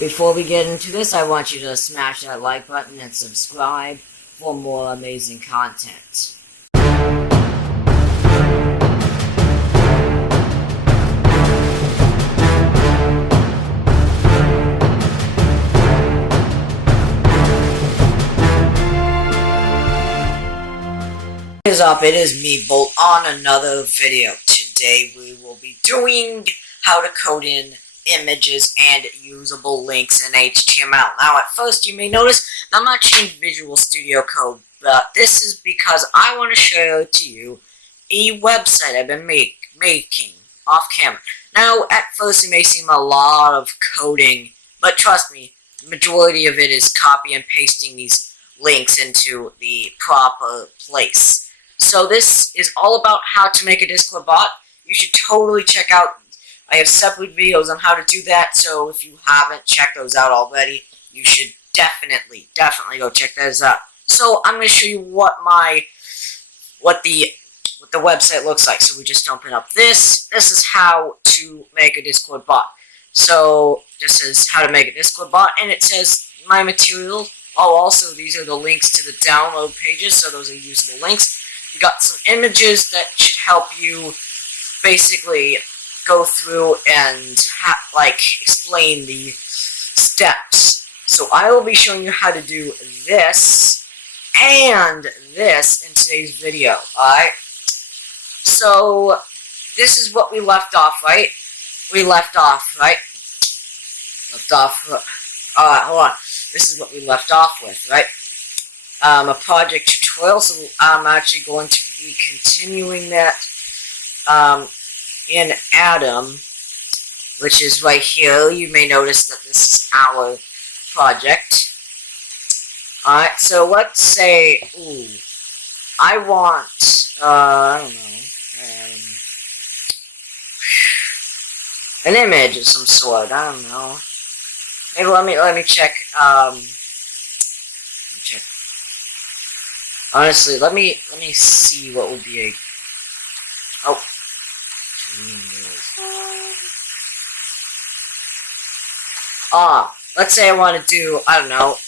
Before we get into this, I want you to smash that like button and subscribe for more amazing content. What is up? It is me, Bolt, on another video. Today we will be doing how to code in images and usable links in HTML. Now at first you may notice I'm not using Visual Studio Code, but this is because I want to show to you a website I've been making off camera. Now at first it may seem a lot of coding, but trust me, the majority of it is copy and pasting these links into the proper place. So this is all about how to make a Discord bot. You should totally check out, I have separate videos on how to do that, so if you haven't checked those out already, you should definitely go check those out. So I'm going to show you what the website looks like. So we just open up this. This is how to make a Discord bot. So this is how to make a Discord bot, and it says my material. Oh, also these are the links to the download pages, so those are usable links. We got some images that should help you basically go through and explain the steps. So I will be showing you how to do this and this in today's video. Alright? So this is what we left off, right? Alright, hold on. This is what we left off with, right? A project tutorial, so I'm actually going to be continuing that in Atom, which is right here. You may notice that this is our project. Alright, so let's say, I want, I don't know, an image of some sort, I don't know. Maybe let me check, honestly, let me see what would be a, let's say I want to do, I don't know,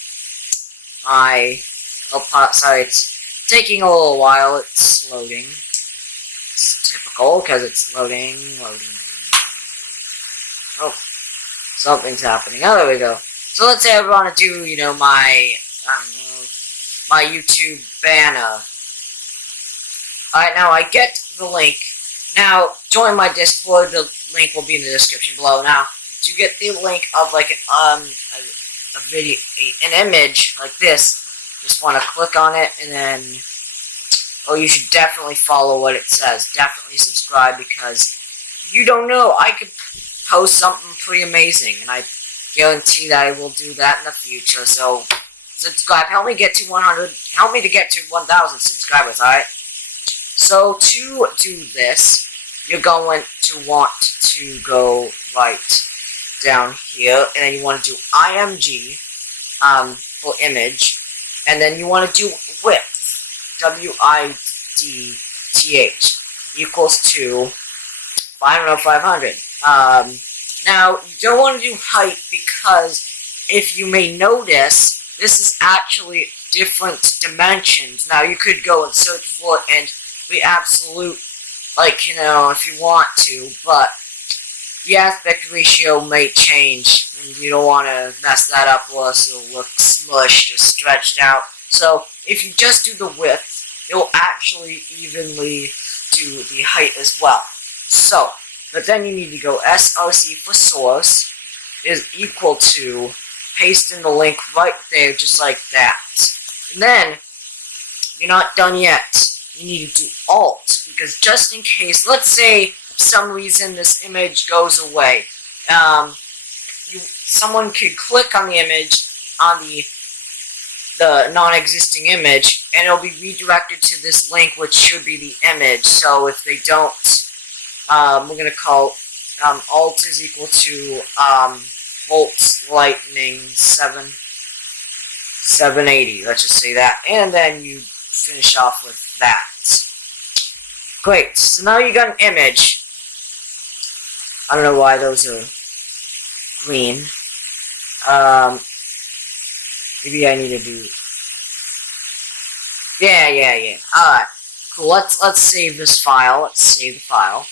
sorry, it's taking a little while, it's loading. It's typical, because it's loading. Oh, something's happening. Oh, there we go. So let's say I want to do, you know, my YouTube banner. Alright, now I get the link. Now, join my Discord, the link will be in the description below. Now, to get the link of like a video, an image like this, just want to click on it, and then, you should definitely follow what it says. Definitely subscribe, because you don't know, I could post something pretty amazing, and I guarantee that I will do that in the future. So subscribe, help me to get to 1,000 subscribers, alright? So to do this, you're going to want to go right down here, and then you want to do IMG for image, and then you want to do width, width, equals to, I don't know, 500. Now, you don't want to do height, because if you may notice, this is actually different dimensions. Now, you could go and search for it and be absolute, like, you know, if you want to, but the aspect ratio may change, and you don't want to mess that up, or else it'll look smushed or stretched out. So, if you just do the width, it will actually evenly do the height as well. So, but then you need to go src for source is equal to, paste in the link right there, just like that. And then, you're not done yet. You need to do Alt, because just in case, let's say for some reason this image goes away. Someone could click on the image, on the non-existing image, and it'll be redirected to this link, which should be the image. So if they don't, we're going to call Alt is equal to volts lightning 780. Let's just say that, and then you finish off with that. Great. So now you got an image. I don't know why those are green. Maybe I need to do. Yeah. Alright. Cool. Let's save this file. Let's save the file.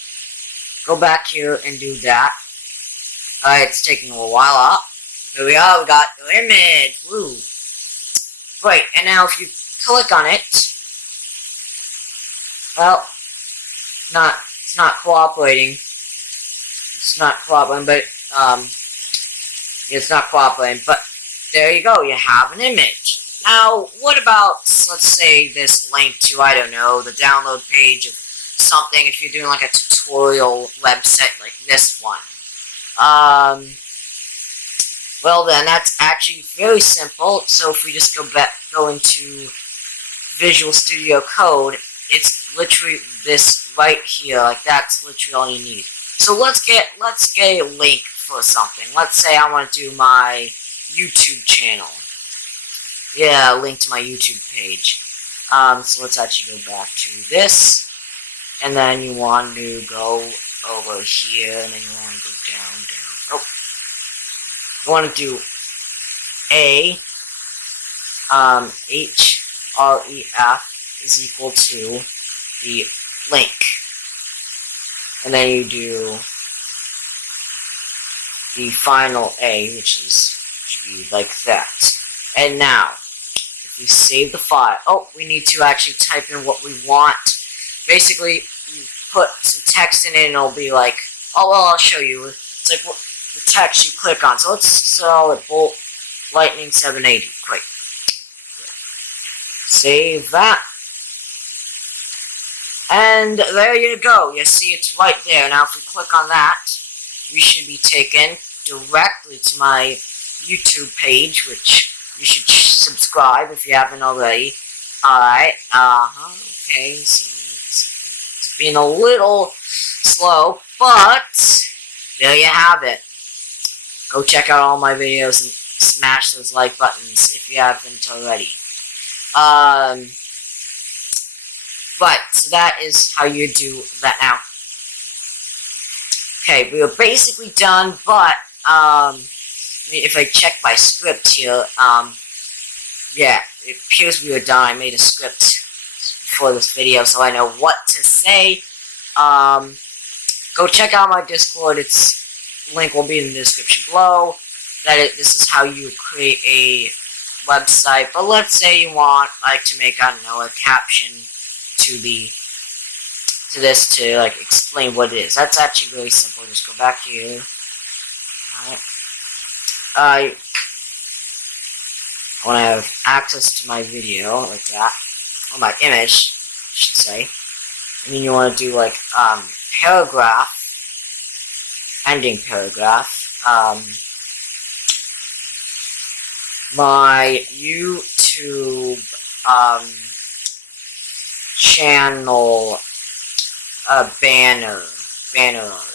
Go back here and do that. Alright, it's taking a little while up. Here we are, we got the image. Woo. Great, and now if you click on it, well, it's not cooperating. It's not cooperating, but it's not cooperating, but there you go, you have an image. Now, what about, let's say, this link to, I don't know, the download page of something, if you're doing like a tutorial website like this one. Well then, that's actually very simple. So if we just go into Visual Studio Code, it's literally this right here. Like that's literally all you need. So let's get a link for something. Let's say I want to do my YouTube channel. Yeah, a link to my YouTube page. So let's actually go back to this, and then you want to go over here, and then you want to go down. Oh, you want to do a href is equal to the link, and then you do the final a, which should be like that. And now, if we save the file, oh, we need to actually type in what we want. Basically, you put some text in it, and it'll be like, oh well, I'll show you. It's like what the text you click on. So let's sell it Bolt Lightning 780. Quick. Save that. And there you go. You see it's right there. Now if we click on that, we should be taken directly to my YouTube page, which you should subscribe if you haven't already. Alright, okay, so it's been a little slow, but there you have it. Go check out all my videos and smash those like buttons if you haven't already. Right, so that is how you do that now. Okay, we are basically done, but, if I check my script here, yeah, it appears we are done. I made a script for this video, so I know what to say. Go check out my Discord. Its link will be in the description below. This is how you create a website. But let's say you want, like, to make, I don't know, a caption to this to, like, explain what it is. That's actually really simple. Just go back here. Alright. I want to have access to my video, like that, or my image, I should say. And then you want to do, like, paragraph, ending paragraph, my YouTube, channel, banner art.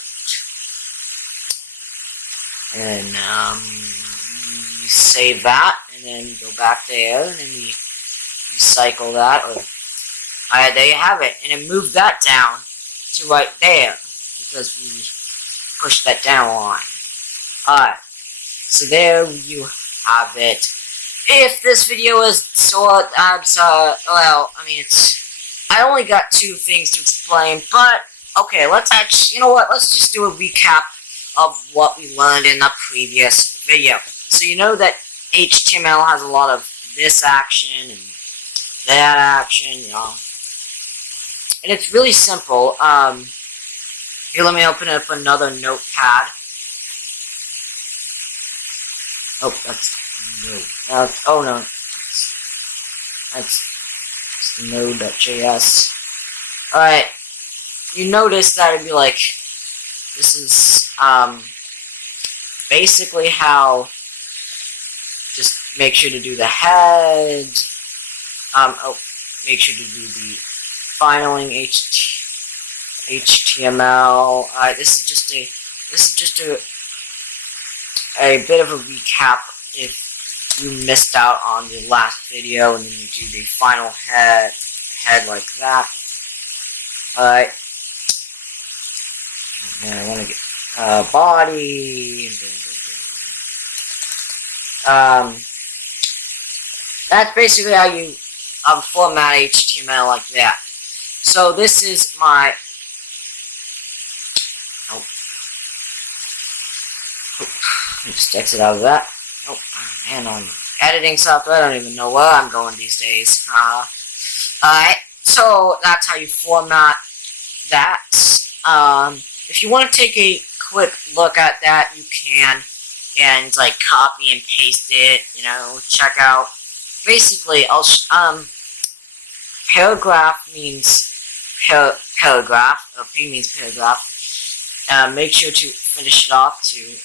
And you save that, and then you go back there, and then you cycle that, or there you have it, and then move that down to right there, because we pushed that down line. Alright, so there you have it. If this video is short, I'm sorry, well, I mean, I only got 2 things to explain, but, okay, let's actually, you know what, let's just do a recap of what we learned in the previous video. So you know that HTML has a lot of this action and that action, you know. And it's really simple. Here, let me open up another notepad. Oh, oh no. That's node.js. Alright. You notice that it'd be like, this is, basically how, just make sure to do the head, make sure to do the filing HTML. This is just a bit of a recap if you missed out on the last video, and then you do the final head like that. Alright. And I want to get body. That's basically how you format HTML like that. So this is my... Oh. Just exit out of that. Oh, man, on editing software, I don't even know where I'm going these days. Alright, so that's how you format that. If you want to take a quick look at that, you can, and like copy and paste it, you know, check out. Basically, paragraph means paragraph, or P means paragraph. Make sure to finish it off to,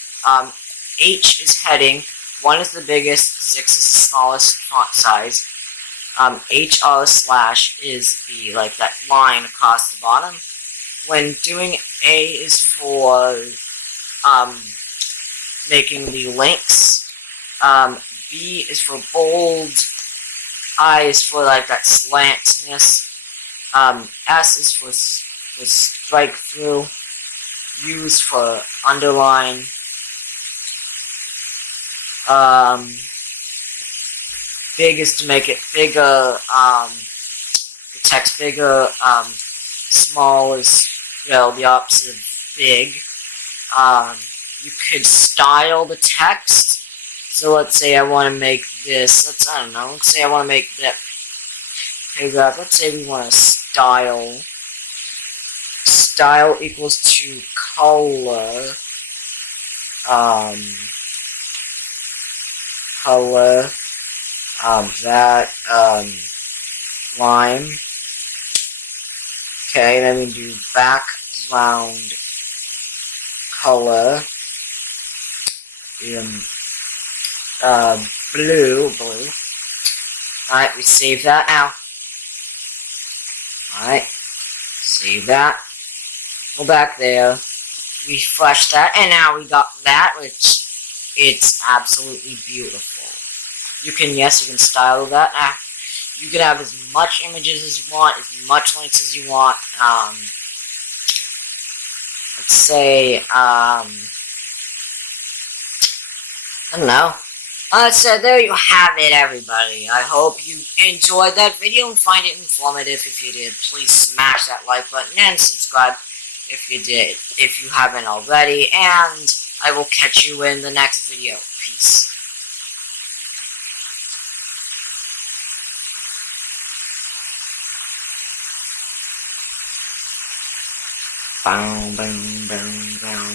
H is heading, 1 is the biggest, 6 is the smallest font size. HR/ is the, like, that line across the bottom. When doing A is for, making the links. B is for bold. I is for, like, that slantness. S is for strike through. U is for underline. Big is to make it bigger, the text bigger. Small is, well, the opposite of big. You could style the text. So let's say I want to make this, I don't know, let's say I want to make that paragraph. Let's say we want to style. Style equals to color. Color. That, line. Okay, then we do background color. Blue. Alright, we save that now. Alright, save that. Go back there. Refresh that, and now we got that, which it's absolutely beautiful. You can style that. You can have as much images as you want, as much links as you want. Let's say, I don't know. So there you have it, everybody. I hope you enjoyed that video and find it informative. If you did, please smash that like button and subscribe if you did, if you haven't already. And I will catch you in the next video. Peace. Boom, boom, boom, boom.